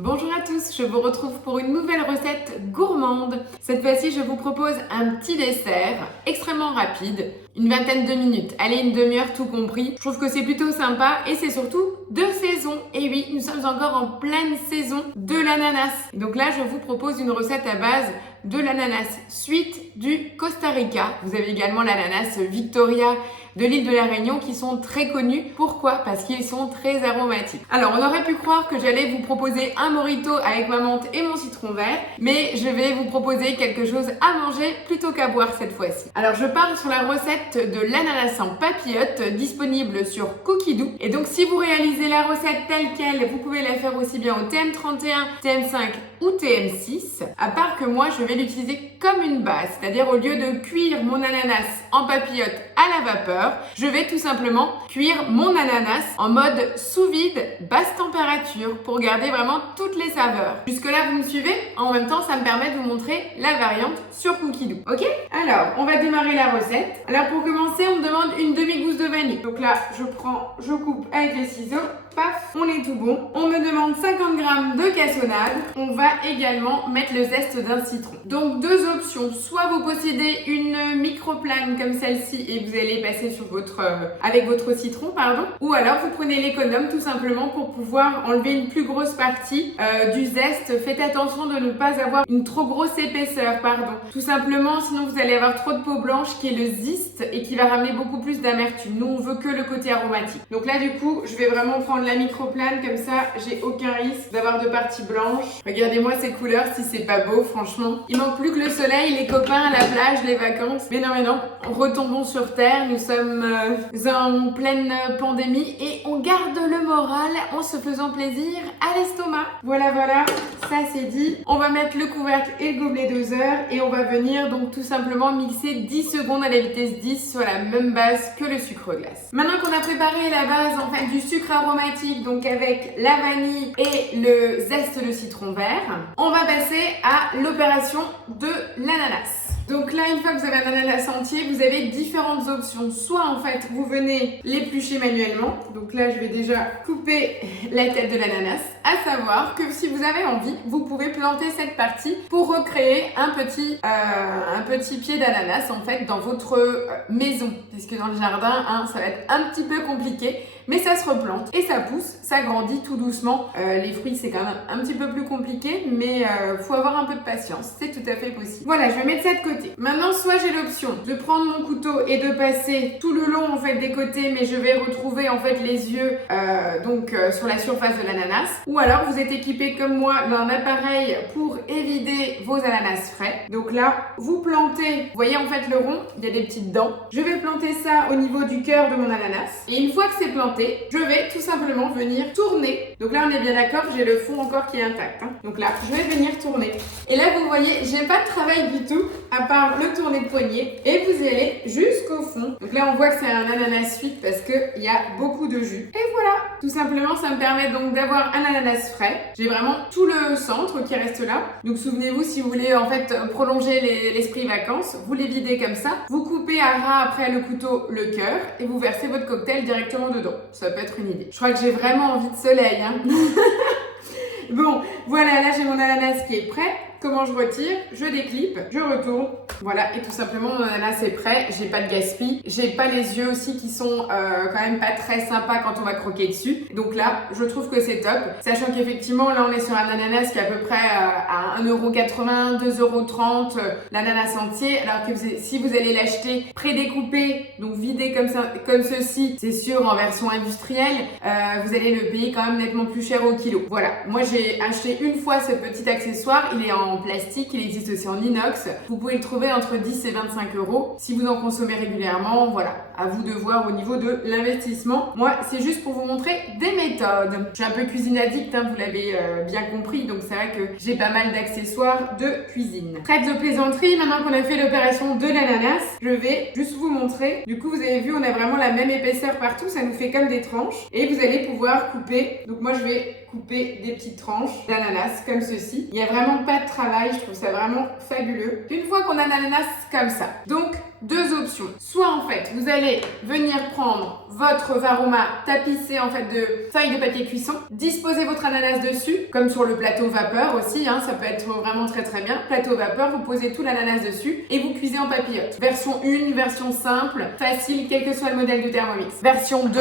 Bonjour à tous, je vous retrouve pour une nouvelle recette gourmande. Cette fois-ci, je vous propose un petit dessert extrêmement rapide, une vingtaine de minutes, allez une demi-heure tout compris. Je trouve que c'est plutôt sympa et c'est surtout de saison. Et oui, nous sommes encore en pleine saison de l'ananas. Donc là, je vous propose une recette à base de l'ananas suite du Costa Rica. Vous avez également l'ananas Victoria de l'île de la Réunion qui sont très connus. Pourquoi? Parce qu'ils sont très aromatiques. Alors, on aurait pu croire que j'allais vous proposer un mojito avec ma menthe et mon citron vert, mais je vais vous proposer quelque chose à manger plutôt qu'à boire cette fois-ci. Alors, je pars sur la recette de l'ananas en papillote disponible sur Cookidoo. Et donc, si vous réalisez la recette telle qu'elle, vous pouvez la faire aussi bien au TM31, TM5 ou TM6, à part que moi, je vais l'utiliser comme une base, c'est-à-dire au lieu de cuire mon ananas en papillote à la vapeur, je vais tout simplement cuire mon ananas en mode sous vide, basse température pour garder vraiment toutes les saveurs. Jusque-là, vous me suivez? En même temps, ça me permet de vous montrer la variante sur Cookidoo. Ok? Alors, on va démarrer la recette. Alors, pour commencer, on me demande une demi-gousse de vanille. Donc là, je coupe avec les ciseaux. Paf, on est tout bon. On me demande 50 g de cassonade. On va également mettre le zeste d'un citron. Donc, deux options. Soit vous possédez une microplane comme celle-ci et vous allez passer sur avec votre citron, ou alors vous prenez l'économe tout simplement pour pouvoir enlever une plus grosse partie du zeste. Faites attention de ne pas avoir une trop grosse épaisseur, tout simplement, sinon vous allez avoir trop de peau blanche qui est le zeste et qui va ramener beaucoup plus d'amertume. Nous, on veut que le côté aromatique. Donc là, du coup, je vais vraiment prendre la microplane comme ça, j'ai aucun risque d'avoir de parties blanches. Regardez-moi ces couleurs, si c'est pas beau, franchement. Il manque plus que le soleil, les copains, la plage, les vacances. Mais non, retombons sur terre. Nous sommes en pleine pandémie et on garde le moral en se faisant plaisir à l'estomac. Voilà, ça c'est dit. On va mettre le couvercle et le gobelet doseur et on va venir donc tout simplement mixer 10 secondes à la vitesse 10 sur la même base que le sucre glace. Maintenant qu'on a préparé la base du sucre aromatique, donc avec la vanille et le zeste de citron vert, on va passer à l'opération de l'ananas. Donc là, une fois que vous avez un ananas entier, vous avez différentes options. Soit vous venez l'éplucher manuellement. Donc là, je vais déjà couper la tête de l'ananas. À savoir que si vous avez envie, vous pouvez planter cette partie pour recréer un petit pied d'ananas dans votre maison. Puisque dans le jardin, ça va être un petit peu compliqué. Mais ça se replante et ça pousse, ça grandit tout doucement. Les fruits, c'est quand même un petit peu plus compliqué, mais faut avoir un peu de patience. C'est tout à fait possible. Voilà, je vais mettre ça de côté. Maintenant, soit j'ai l'option de prendre mon couteau et de passer tout le long des côtés, mais je vais retrouver les yeux sur la surface de l'ananas. Ou alors, vous êtes équipé comme moi d'un appareil pour évider vos ananas frais. Donc là, vous plantez, vous voyez le rond, il y a des petites dents. Je vais planter ça au niveau du cœur de mon ananas. Et une fois que c'est planté, je vais tout simplement venir tourner. Donc là, on est bien d'accord, j'ai le fond encore qui est intact. Donc là, je vais venir tourner. Et là, vous voyez, j'ai pas de travail du tout, à part le tourner de poignet. Et vous allez jusqu'au fond. Donc là, on voit que c'est un ananas suite parce qu'il y a beaucoup de jus. Et voilà, tout simplement, ça me permet donc d'avoir un ananas frais. J'ai vraiment tout le centre qui reste là. Donc souvenez-vous, si vous voulez prolonger l'esprit vacances, vous les videz comme ça. Vous coupez à ras après le couteau le cœur et vous versez votre cocktail directement dedans. Ça peut être une idée. Je crois que j'ai vraiment envie de soleil. Bon, voilà, là j'ai mon ananas qui est prêt. Comment je retire? Je déclipe, je retourne. Voilà, et tout simplement mon ananas est prêt. J'ai pas de gaspille. J'ai pas les yeux aussi qui sont quand même pas très sympas quand on va croquer dessus. Donc là, je trouve que c'est top. Sachant qu'effectivement, là on est sur un ananas qui est à peu près à 1,80 €, 2,30 € l'ananas entier. Alors que si vous allez l'acheter prédécoupé, donc vidé comme ceci, c'est sûr en version industrielle, vous allez le payer quand même nettement plus cher au kilo. Voilà, moi j'ai acheté une fois ce petit accessoire. Il est en plastique, il existe aussi en inox. Vous pouvez le trouver entre 10 et 25 €. Si vous en consommez régulièrement, voilà, à vous de voir au niveau de l'investissement. Moi, c'est juste pour vous montrer des méthodes. Je suis un peu cuisine addict, vous l'avez bien compris, donc c'est vrai que j'ai pas mal d'accessoires de cuisine. Trêve de plaisanterie, maintenant qu'on a fait l'opération de l'ananas, je vais juste vous montrer. Du coup, vous avez vu, on a vraiment la même épaisseur partout, ça nous fait comme des tranches. Et vous allez pouvoir couper. Donc moi, je vais couper des petites tranches d'ananas comme ceci. Il n'y a vraiment pas de travail, je trouve ça vraiment fabuleux. Une fois qu'on a l'ananas comme ça, donc deux options. Soit en fait, vous allez venir prendre votre Varoma tapissé en fait de feuilles de papier cuisson, disposez votre ananas dessus, comme sur le plateau vapeur aussi, hein, ça peut être vraiment très très bien. Plateau vapeur, vous posez tout l'ananas dessus et vous cuisez en papillote. Version 1, version simple, facile, quel que soit le modèle de Thermomix. Version 2,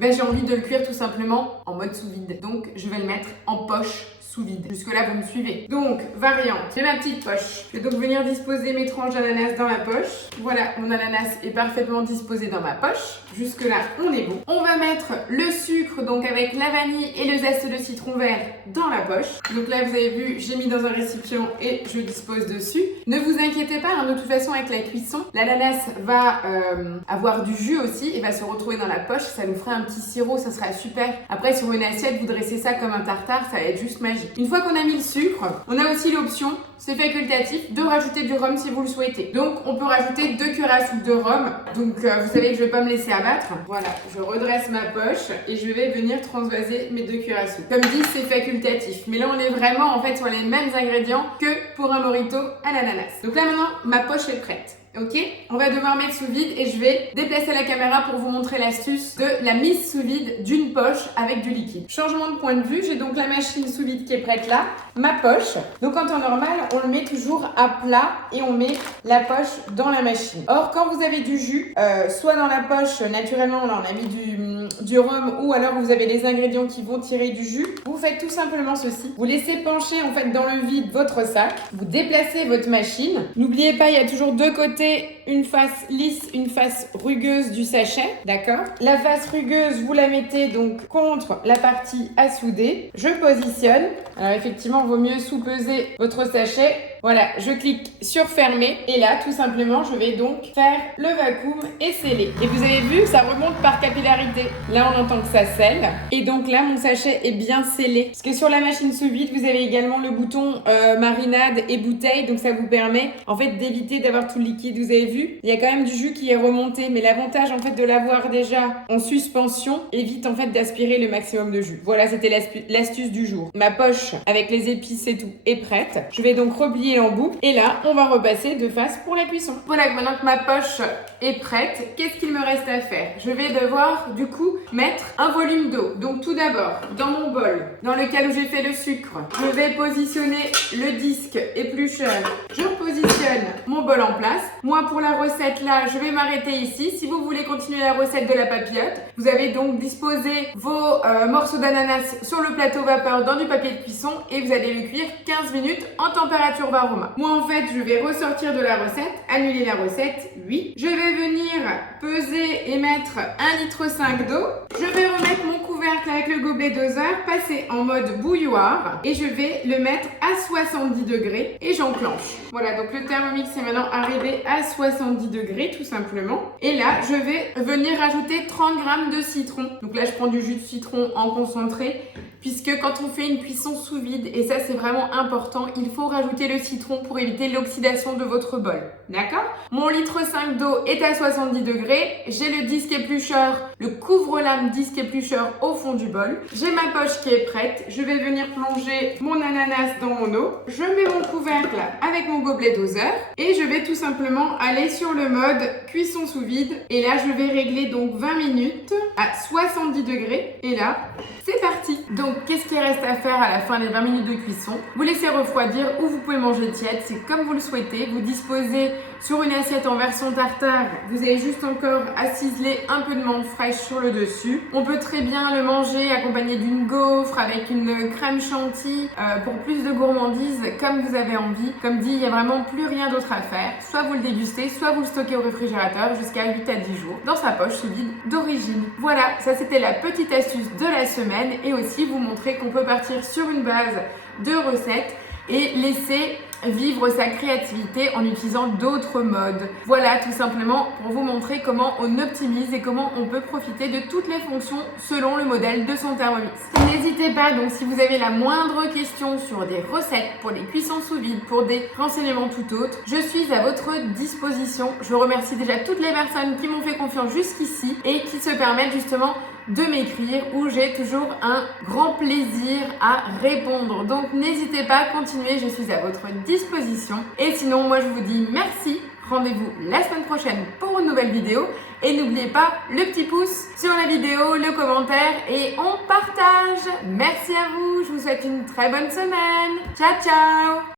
ben, j'ai envie de le cuire tout simplement en mode sous vide. Donc je vais le mettre en poche sous vide. Jusque là vous me suivez. Donc variante, j'ai ma petite poche. Je vais donc venir disposer mes tranches d'ananas dans ma poche. Voilà, mon ananas est parfaitement disposé dans ma poche. Jusque là on est bon. On va mettre le sucre donc avec la vanille et le zeste de citron vert dans la poche. Donc là vous avez vu, j'ai mis dans un récipient et je dispose dessus. Ne vous inquiétez pas, hein, de toute façon avec la cuisson, l'ananas va avoir du jus aussi et va se retrouver dans la poche. Ça nous fera un petit sirop, ça sera super. Après sur une assiette, vous dressez ça comme un tartare, ça va être juste magique. Une fois qu'on a mis le sucre, on a aussi l'option, c'est facultatif, de rajouter du rhum si vous le souhaitez. Donc on peut rajouter 2 cuillères à soupe de rhum. Donc vous savez que je ne vais pas me laisser abattre. Voilà, je redresse ma poche et je vais venir transvaser mes 2 cuillères à soupe. Comme dit, c'est facultatif. Mais là on est vraiment en fait sur les mêmes ingrédients que pour un mojito à l'ananas. Donc là maintenant, ma poche est prête. Ok, on va devoir mettre sous vide et je vais déplacer la caméra pour vous montrer l'astuce de la mise sous vide d'une poche avec du liquide. Changement de point de vue, j'ai donc la machine sous vide qui est prête là, ma poche. Donc en temps normal, on le met toujours à plat et on met la poche dans la machine. Or, quand vous avez du jus, soit dans la poche, naturellement, là on a mis du rhum ou alors vous avez les ingrédients qui vont tirer du jus, vous faites tout simplement ceci. Vous laissez pencher en fait dans le vide votre sac, vous déplacez votre machine. N'oubliez pas, il y a toujours deux côtés, une face lisse, une face rugueuse du sachet, d'accord? La face rugueuse, vous la mettez donc contre la partie à souder. Je positionne. Alors effectivement, il vaut mieux sous-peser votre sachet. Voilà, je clique sur fermer et là, tout simplement, je vais donc faire le vacuum et sceller. Et vous avez vu, ça remonte par capillarité. Là, on entend que ça scelle. Et donc là, mon sachet est bien scellé. Parce que sur la machine sous vide, vous avez également le bouton marinade et bouteille. Donc ça vous permet en fait d'éviter d'avoir tout le liquide. Vous avez vu, il y a quand même du jus qui est remonté. Mais l'avantage en fait de l'avoir déjà en suspension évite en fait d'aspirer le maximum de jus. Voilà, c'était l'astuce du jour. Ma poche avec les épices et tout est prête. Je vais donc replier l'embout et là on va repasser de face pour la cuisson. Voilà, maintenant que ma poche est prête, qu'est-ce qu'il me reste à faire? Je vais devoir du coup mettre un volume d'eau. Donc tout d'abord, dans mon bol dans lequel j'ai fait le sucre, je vais positionner le disque éplucheur. Je positionne mon bol en place. Moi pour la recette là, je vais m'arrêter ici. Si vous voulez continuer la recette de la papillote, vous avez donc disposé vos morceaux d'ananas sur le plateau vapeur dans du papier de cuisson et vous allez le cuire 15 minutes en température Varoma. Moi en fait, je vais ressortir de la recette, annuler la recette, oui. Je vais venir peser et mettre 1,5 litre d'eau. Je vais remettre mon couvercle avec le gobelet doseur, passer en mode bouilloire et je vais le mettre à 70 degrés et j'enclenche. Voilà, donc le Thermomix est maintenant arrivé à 70 degrés tout simplement. Et là, je vais venir rajouter 30 g de citron. Donc là, je prends du jus de citron en concentré puisque quand on fait une cuisson sous vide, et ça c'est vraiment important, il faut rajouter le citron pour éviter l'oxydation de votre bol. D'accord? Mon litre 5 d'eau est à 70 degrés. J'ai le disque éplucheur, le couvre-lame disque éplucheur au fond du bol. J'ai ma poche qui est prête. Je vais venir plonger mon ananas dans mon eau. Je mets mon couvercle avec mon gobelet doseur et je vais tout simplement aller sur le mode cuisson sous vide. Et là, je vais régler donc 20 minutes à 70 degrés. Et là, c'est parti. Donc, qu'est-ce qui reste à faire à la fin des 20 minutes de cuisson? Vous laissez refroidir ou vous pouvez manger tiède, c'est comme vous le souhaitez. Vous disposez sur une assiette en version tartare. Vous avez juste encore à ciseler un peu de menthe fraîche sur le dessus. On peut très bien le manger accompagné d'une gaufre avec une crème chantilly pour plus de gourmandise comme vous avez envie. Comme dit, il n'y a vraiment plus rien d'autre à faire. Soit vous le dégustez, soit vous le stockez au réfrigérateur jusqu'à 8 à 10 jours dans sa poche sous vide d'origine. Voilà, ça c'était la petite astuce de la semaine et aussi vous montrer qu'on peut partir sur une base de recettes et laisser vivre sa créativité en utilisant d'autres modes. Voilà, tout simplement pour vous montrer comment on optimise et comment on peut profiter de toutes les fonctions selon le modèle de son Thermomix. N'hésitez pas, donc si vous avez la moindre question sur des recettes pour les cuissons sous vide, pour des renseignements tout autres, je suis à votre disposition. Je remercie déjà toutes les personnes qui m'ont fait confiance jusqu'ici et qui se permettent justement de m'écrire où j'ai toujours un grand plaisir à répondre. Donc n'hésitez pas, continuez, je suis à votre disposition. Et sinon, moi je vous dis merci. Rendez-vous la semaine prochaine pour une nouvelle vidéo. Et n'oubliez pas le petit pouce sur la vidéo, le commentaire et on partage. Merci à vous, je vous souhaite une très bonne semaine. Ciao, ciao!